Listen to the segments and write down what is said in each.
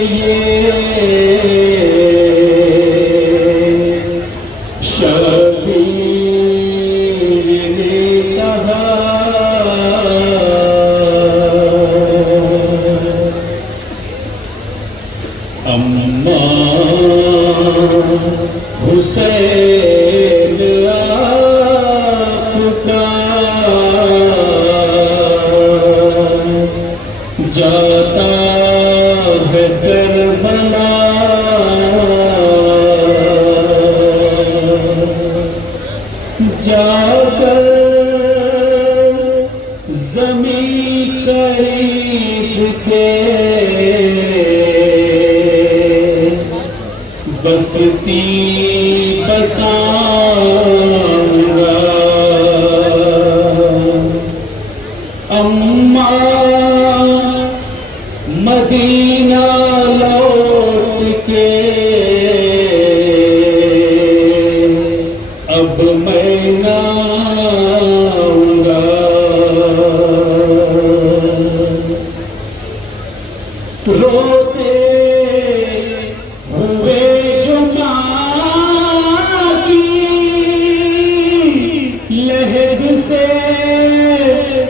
ये शबीर ने कहा अम्मा हुसैन आपका जाता है करबला, जाकर ज़मीं खरीद के बस्ती बसाऊंगा। अम्मा मदीना लौट के अब मैं ना आऊंगा। रोते हुए जो की लहर से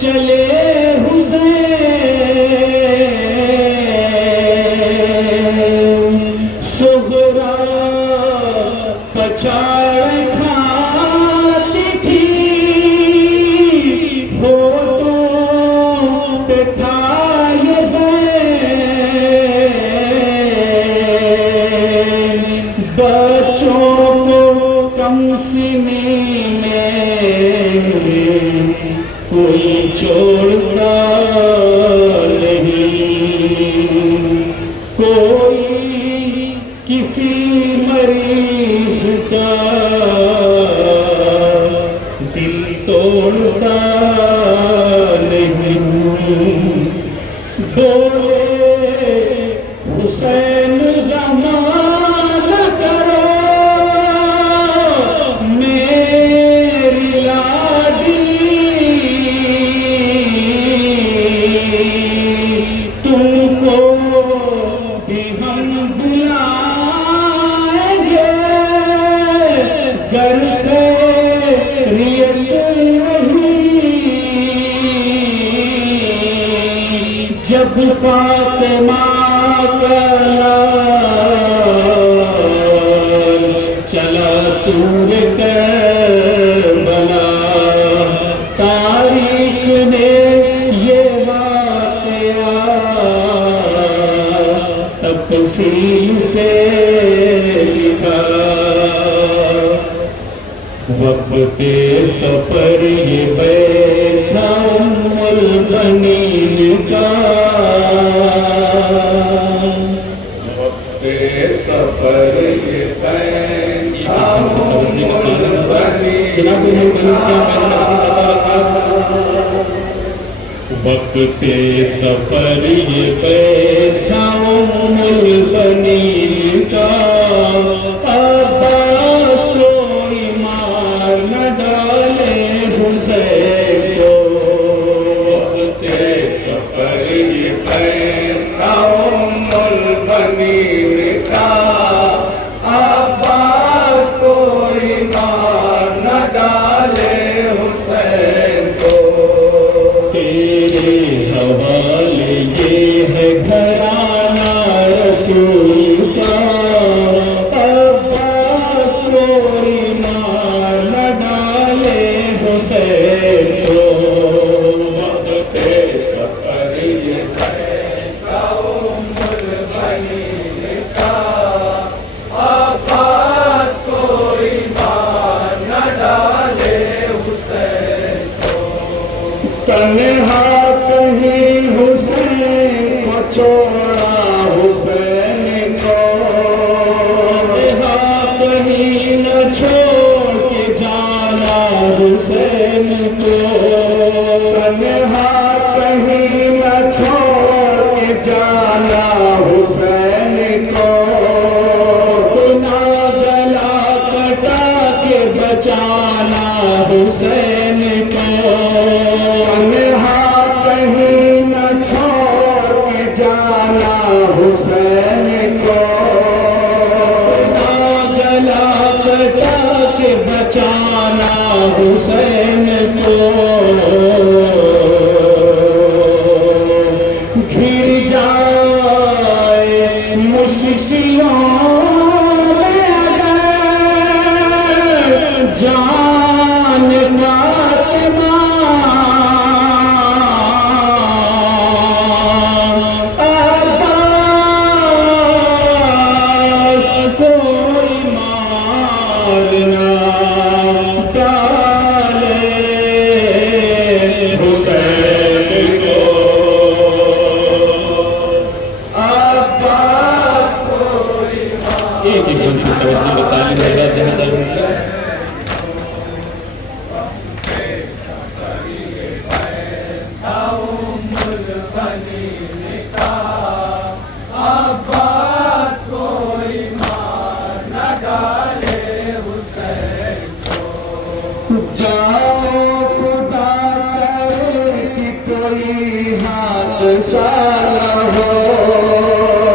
चले सुगरा पछाड़ खाती थी, होठों पे था ये बच्चों को कम सीने में कोई छोड़ता नहीं, कोई किसी मरीज का दिल तोड़ता नहीं। बोले हुसैन गमा न करो मेरी लाडली, तुमको भी हम बुलाएंगे घर खैरियत रही। जब फातिमा का लाल चला सूर करबला, तारीख ने ये वाक़या तफसील से लिखा। वक़्ते सफर ये बैठा उम्मुल बनीन का, वक़्ते सफर ये बैठा उम्मुल बनीन का, वक़्ते सफर ये बैठा उम्मुल बनीन का। अब्बास कोई मार न डाले हुसैन को, वक़्ते सफर ये बैठा उम्मुल बनीन का। अब्बास कोई मार न डाले हुसैन को। तेरे हवाले ये है घराना रसूल का, अब्बास कोई मार न डाले हुसैन को। वक़्ते सफर ये बैठा उम्मुल बनीन का, अब्बास कोई मार न डाले हुसैन को। तन्हा कहीं हुसैन को छोड़ा हुसैन को, तन्हा कहीं न छोड़ के जाना हुसैन को, तन्हा कहीं न छोड़ के जाना हुसैन को। बिना गला कटा के बचाना हुसैन को, कहीं न छोड़ के जाना हुसैन हुसैन को गला कटा के बचाना हुसैन को घिर जाए मुश्किलों में अगर जान फातिमा अब्बास कोई मार ना डाले हुसैन को अब्बास कोई एक ही बंद तवज्जो बताने मेरा जहाँ चालू जाओ खुदा करे कि कोई हाथ साला हो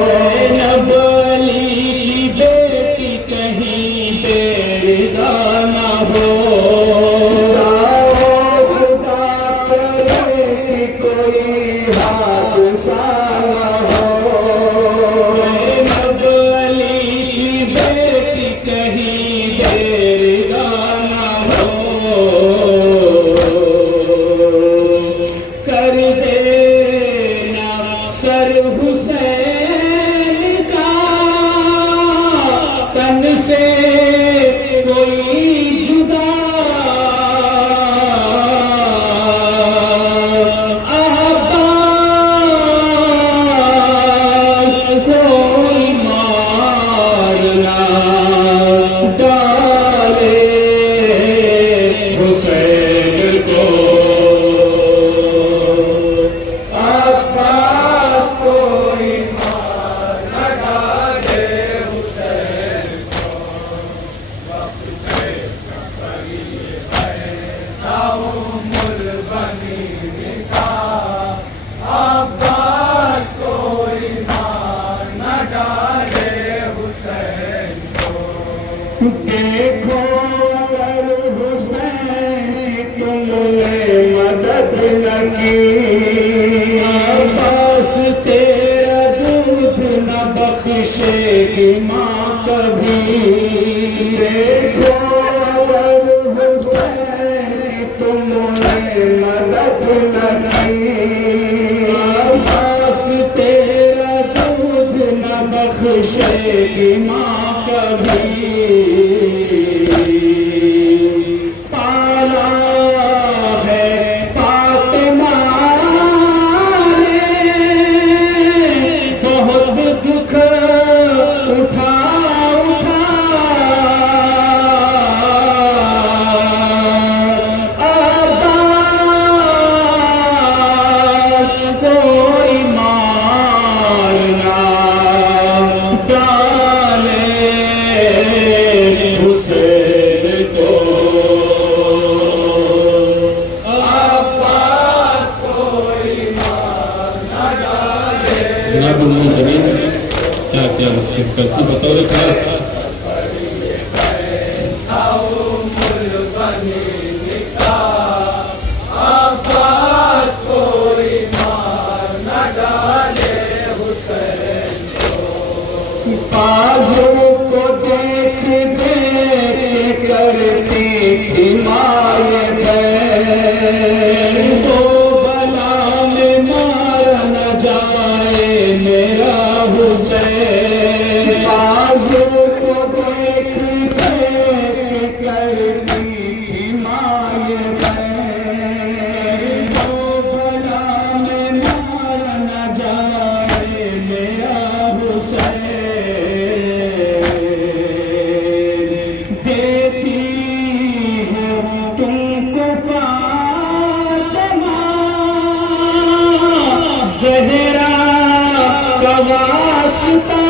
ज़ैनब अली की बेटी कहीं बेगाना हो जाओ खुदा करे कि कोई हाथ साला हो ज़ैनब अली की बेटी कहीं बेगाना कर देना सर हुसैन का तन से कोई जुदा अब्बास कोई मारना डाले हुसैन को अब्बास कोई मार न डाले हुसैन को अब्बास कोई मार न डाले हुसैन को देखो अगर हुसैन तुमने मदद न की अब्बास से दूध न बख्शेगी माँ कभी देखो अगर हुसैन तुमने मदद न की अब्बास से दूध न बख्शेगी माँ कभी पाला है फातिमा ने बहुत दुख उठा उठा अब्बास कोई मारना डाले हुसैन को अब्बास कोई मारना डाले जनाब मुंतज़िर क्या क्या वसीयत करती बतौर खास अब्बास कोई मारना डाले हुसैन को बाजू को देख देख करती थी माए बहन तो बला में मार न जाए मेरा हुसैन बाजू को देख देख करती थी माए बहन तो बला में मार न जाए मेरा हुसैन देती हूँ तुमको फातिमा ज़हरा का वास्ता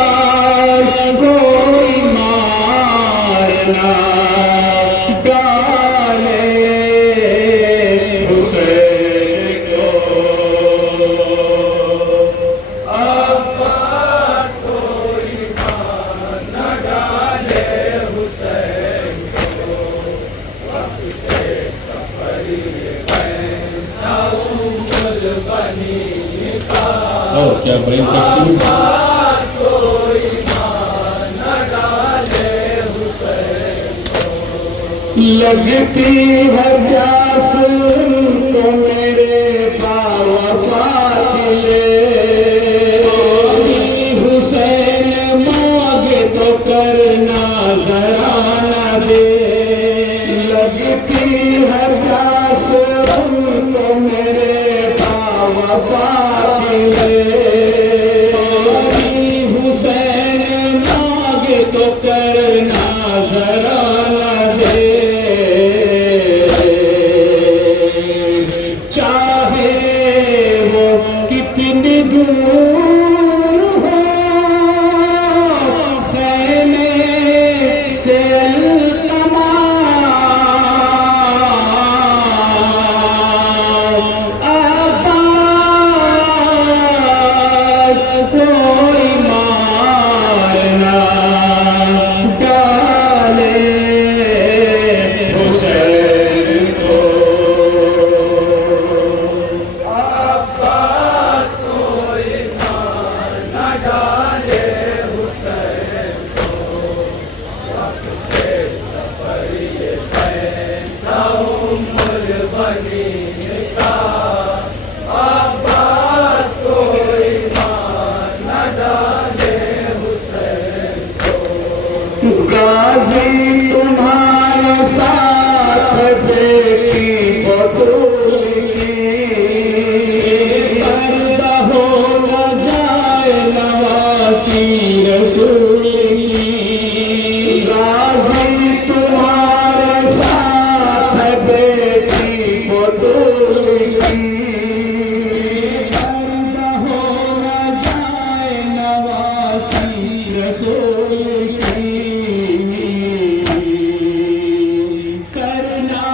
अब्बास कोई मारना डाले और क्या बयान करती हूँ। लगती है प्यास तो मेरे बावफा दिले, हुसैन मांगे तो करना जरा न दे। लगती है प्यास तो मेरे बावफा दिले, हुसैन मांगे तो करना जरा न दे। चाहे वो कितनी दूर हो खैमे से अल्तमा, अब्बास कोई मारना डाले हुसैन को। गाजी तुम्हारे साथ बेटी बतूल की, पर्दा हो न जाए नवासी रसूल की। गाजी तुम्हारे साथ बेटी बतूल की, पर्दा हो न जाए नवासी रसूल की। करना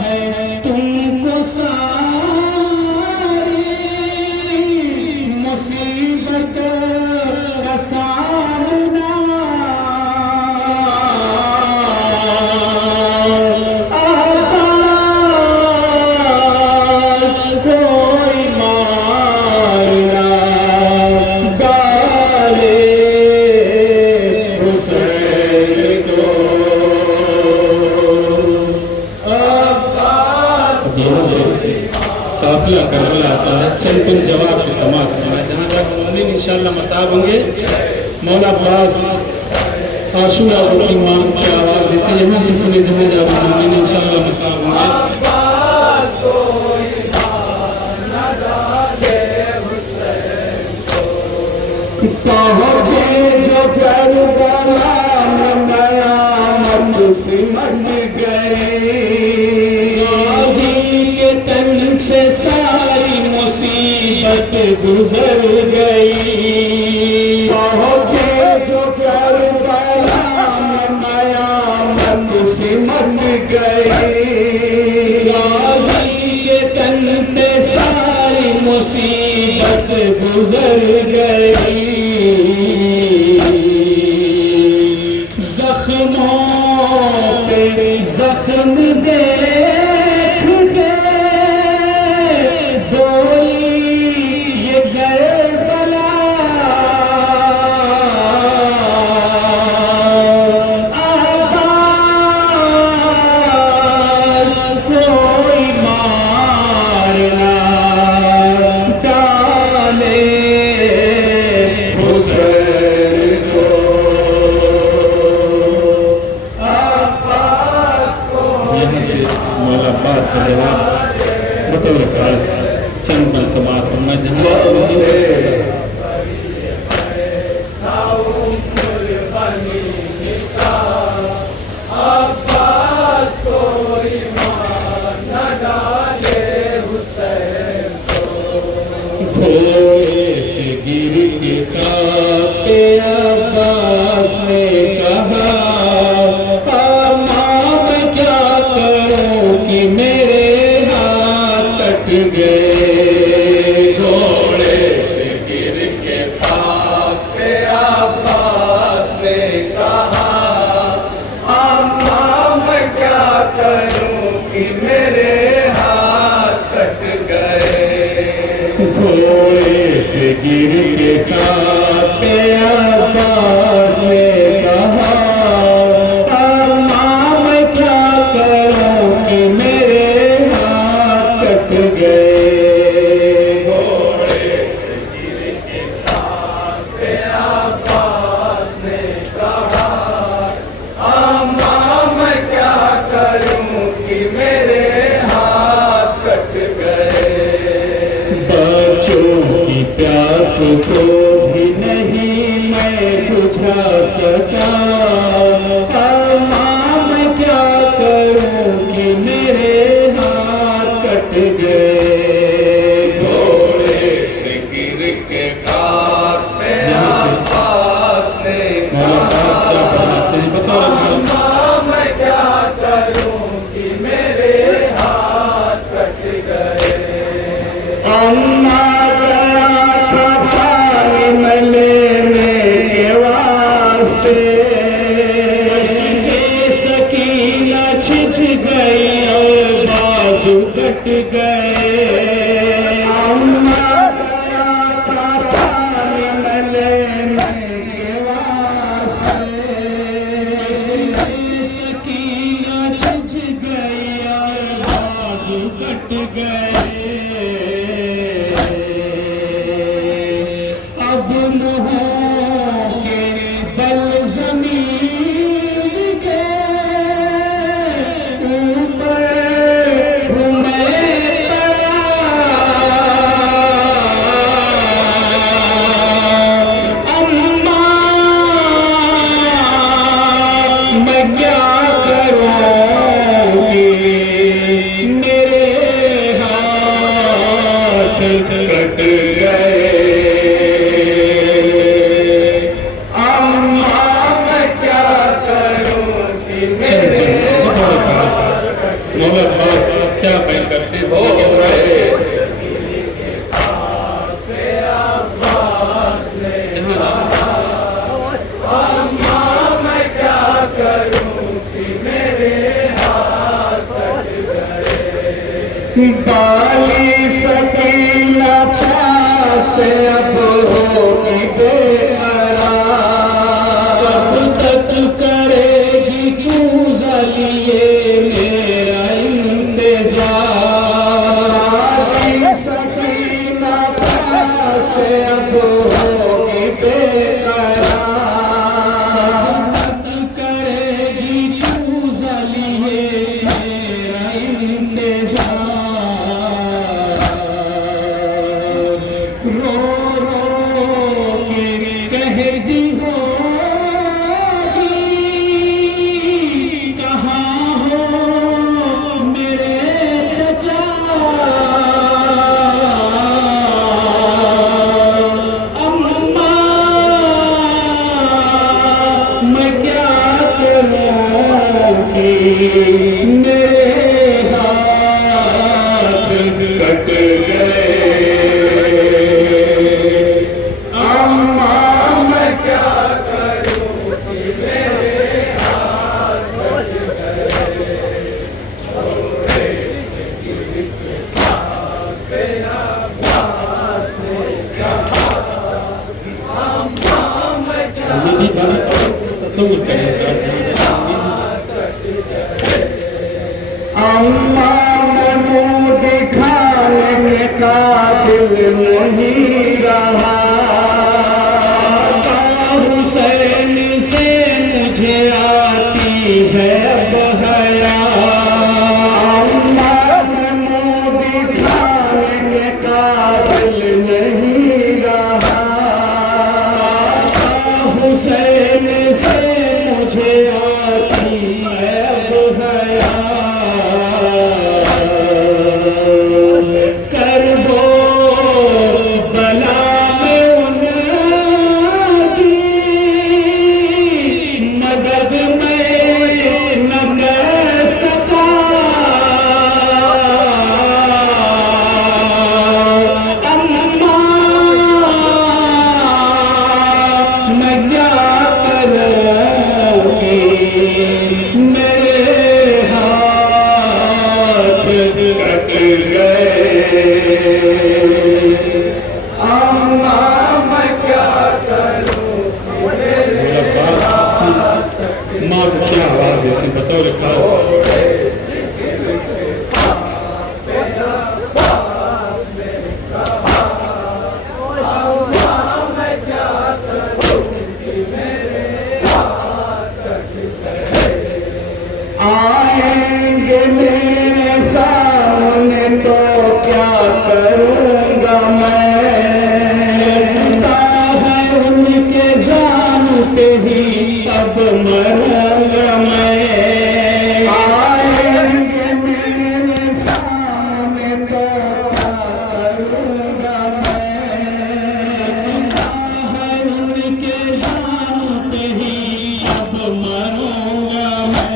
है तुमको सारी मुसीबत का सामना, अब्बास कोई मारना डाले हुसैन को। यहाँ से काफिला करबला आता है, चंद जवाब की समाप्त होना है। जहाँ जहाँ मौलिन इंशाअल्लाह मसाब होंगे, मौला अब्बास आशूरा की ईमान की आवाज़ देते, यहाँ से सुने जहाँ जहाँ मौलिन इंशाअल्लाह मसाब होंगे। पहुँचे जो करबला में कयामत सिमट गई, गाज़ी के तन से सारी मुसीबत गुजर गई। पहुँचे जो करबला में कयामत सिमट गई, गाज़ी के तन पे सारी मुसीबत गुजर गई। जख्मों पे जख्म देख के बोली ये करबला, अब्बास कोई मारना डाले हुसैन को। यहाँ से मौला अब्बास का जवाब बतौर खास चंद समात होना जहाँ से गिर के खाके अब्बास ने कहा, माँ मैं क्या करूं कि मेरे हाथ कट गए। घोड़े से गिर के खाके अब्बास ने कहा, माँ मैं क्या करूं कि मेरे हाथ कट गए। घोड़े से गिर के कांपे अब्बास ने कहा, अम्मा मैं क्या करूं कि मेरे हाथ कट गए। घोड़े से गिर के कांपे अब्बास ने कहा, अम्मा मैं क्या करूं कि मेरे हाथ कट गए। बच्चों की प्यास को भी नहीं मैं बुझा सका, अम्मा मैं क्या करूं कि मेरे हाथ कट गए। घोड़े से गिर के कांपे अब्बास ने कहा, अम्मा मैं क्या करूं कि मेरे हाथ कट गए। अम्मा गया था पानी में लेने के वास्ते, सकीना छिछ गई और बाजू कट गए। अम्मा गया था पानी में लेने के वास्ते, सकीना छिछ गई और बाजू कट गए। अब मुँहों के बल ज़मीन के ऊपर मैं पड़ा। अम्मा मैं क्या करूँगी, मेरे हाथ कट गए। मौला अब्बास क्या बयान करते हैं। बाली सकीना पास अब होगी बेकरार, कब तक करेगी तू ज़लिए मेरा इंतज़ार। बाली सकीना पास अब होगी बेकरार, कब तक करेगी तू ज़लिए मेरा इंतज़ार। रो रो के कहती होगी, कहाँ हो मेरे चचा। अम्मा मैं क्या करूं कि मेरे हाथ कट गए। अम्मा मैं क्या करूं कि मेरे हाथ कट गए। घोड़े से गिर के कांपे अब्बास ने कहा, अम्मा मैं क्या तसव्वुर करें। अम्मा मैं मुँह दिखाने के काबिल नहीं रहा, हुसैन से मुझे आती है अब हया। अम्मा मैं मुँह दिखाने के काबिल नहीं रहा, हुसैन से मुझे आती है अब हया। कर दो बला में उनकी मदद में न कर सका। अम्मा मैं क्या करूँगी, मेरे हाथ कट गए। अम्मा मैं क्या करूं माँ को क्या आवाज देते हैं बतौर खास। आएंगे मेरे सामने तो क्या करूंगा मैं, है उनके जान पे ही अब मरूंगा मैं। आएंगे मेरे सामने तो क्या करूंगा मैं, है उनके जान पे ही अब मरूंगा मैं।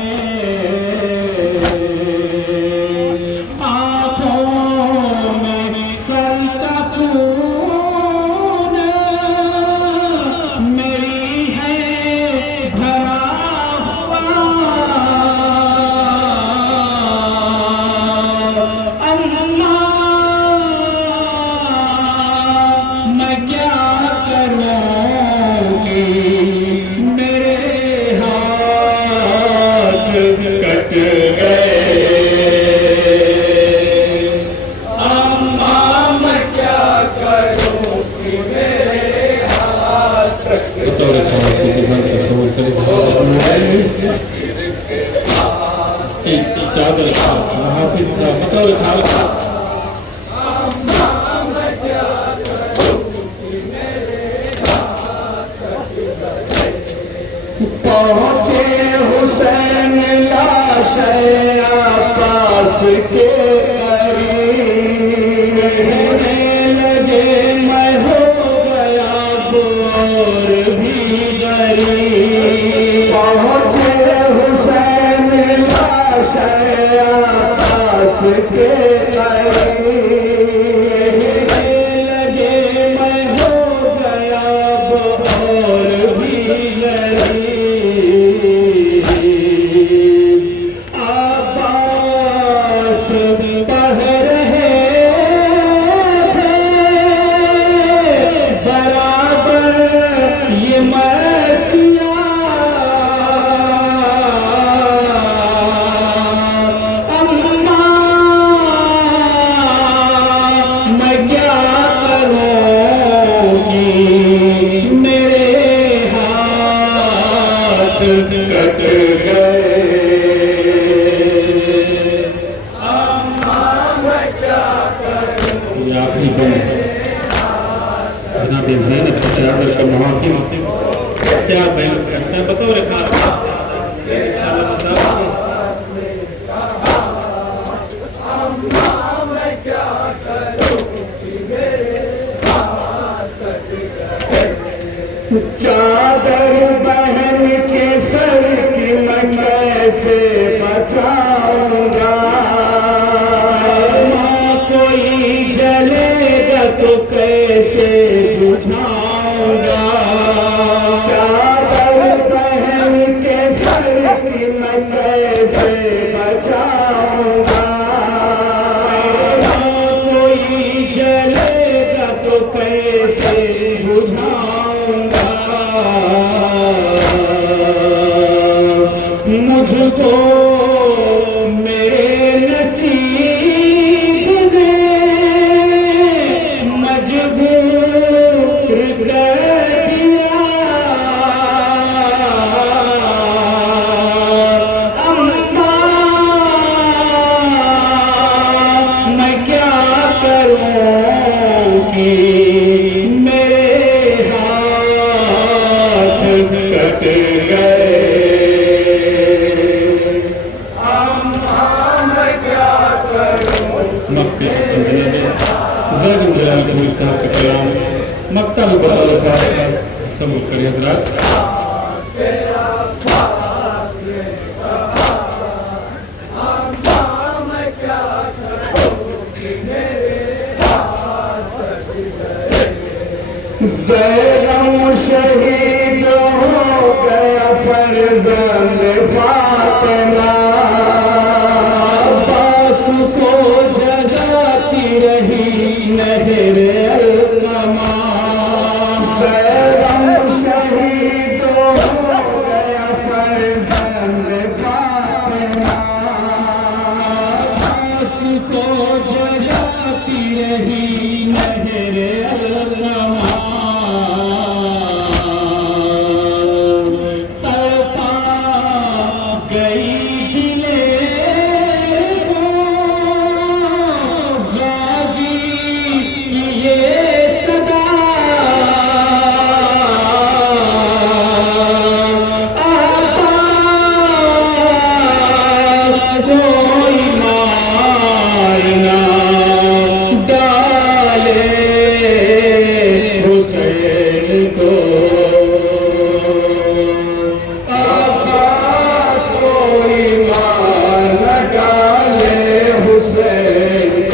चादर हाफिज था बतौर खास। पहुंचे हुसैन लाशे पास के करीब, लगे मैं हो गया और भी गरीब। पहुंचे हुसैन लाशे पास के करीब, लगे मैं हो गया और भी गरीब। अब्बास पढ़ रहे थे बराबर ये मसीहा, अम्मा मैं क्या करूंगी मेरे हाथ कट गए। आखिरी बम जनाब ज़ैनब की चादर का मुहाफिज क्या बयान करते हैं बतौर खास। इंशाअल्लाह चादर बहन के सर की मैं कैसे बचाऊंगा, माँ कोई जलेगा तो कैसे बुझाऊंगा। चादर बहन के सर की मैं कैसे बचाऊंगा, माँ कोई जलेगा तो कैसे बुझाऊंगा। मुझको मेरे नसीब ने मजबूर कर दिया, अम्मा मैं क्या करूंगी मेरे हाथ कट गए। साहब का कलाम मक्ता में बतौर खास सबूत करिए हज़रात। ज़ैनब शहीद हो गया फर्जंद फातिमा, अब्बास को जगाती रही नहर अलकमा। जाती रही नहर अलरमा, तड़पा गई दिले को गाजी ये सजा। कोई मारना डाले हुसैन को, अब्बास कोई मार न डाले हुसैन